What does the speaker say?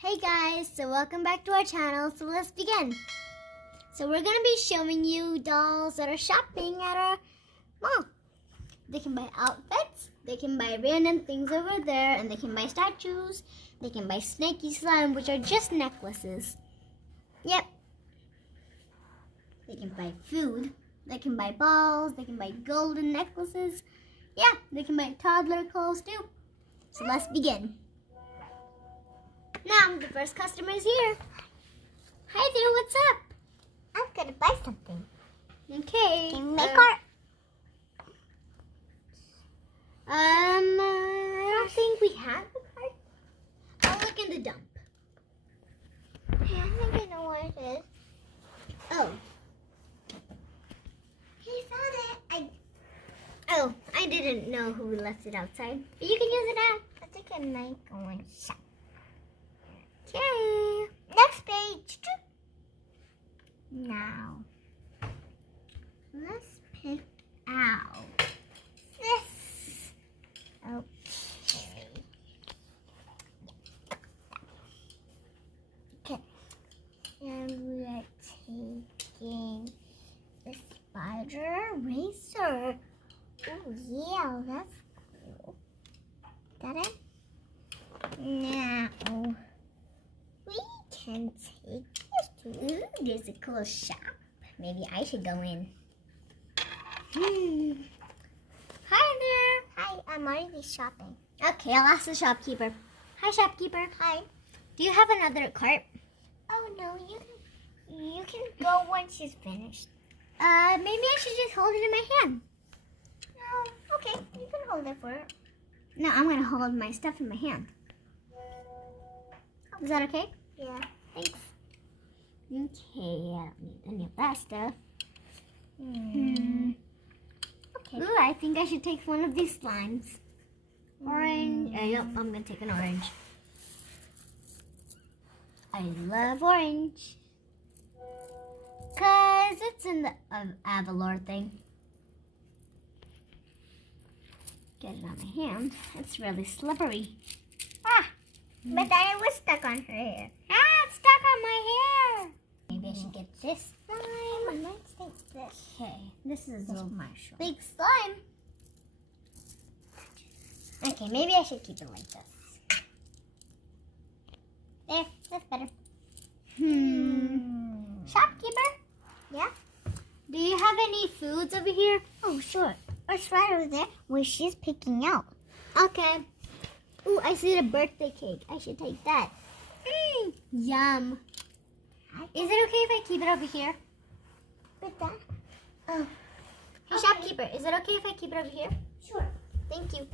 Hey guys, so welcome back to our channel. So let's begin. So we're gonna be showing you dolls that are shopping at our mall. They can buy outfits, they can buy random things over there, and they can buy statues, they can buy snaky slime, which are just necklaces. Yep. They can buy food, they can buy balls, they can buy golden necklaces. Yeah, they can buy toddler clothes too. So let's begin. Now, the first customer is here. Hi there, what's up? I'm gonna buy something. Okay. Can we make art? I don't think we have a card. I'll look in the dump. I think I know where it is. Oh. He found it. I didn't know who left it outside. But you can use it now. I think I might go and shop. Okay. Next page. Now, let's pick out this. Okay. And we are taking the spider eraser. Oh yeah, that's cool. Got it? Now we can take this to. Ooh, there's a cool shop. Maybe I should go in. Hi there. Hi, I'm already shopping. Okay, I'll ask the shopkeeper. Hi, shopkeeper. Hi. Do you have another cart? Oh no, you can go when she's finished. Maybe I should just hold it in my hand. No, okay, you can hold it for her. No, I'm gonna hold my stuff in my hand. Is that okay? Yeah. Thanks. Okay, I don't need any of that stuff. Okay. Ooh, I think I should take one of these slimes. Orange. Yep, I'm gonna take an orange. I love orange. Cause it's in the Avalor thing. Get it on my hand. It's really slippery. Ah! But then it was stuck on her hair. Ah, it's stuck on my hair. Maybe I should get this slime. Come on, let's take this. Okay, this is a Marshall. big slime. Okay, maybe I should keep it like this. There, that's better. Shopkeeper? Yeah? Do you have any foods over here? Oh, sure. It's right over there where she's picking out. Okay. Ooh, I see the birthday cake. I should take that. Yum. Is it okay if I keep it over here? With that? Oh. Hey, shopkeeper, is it okay if I keep it over here? Sure. Thank you.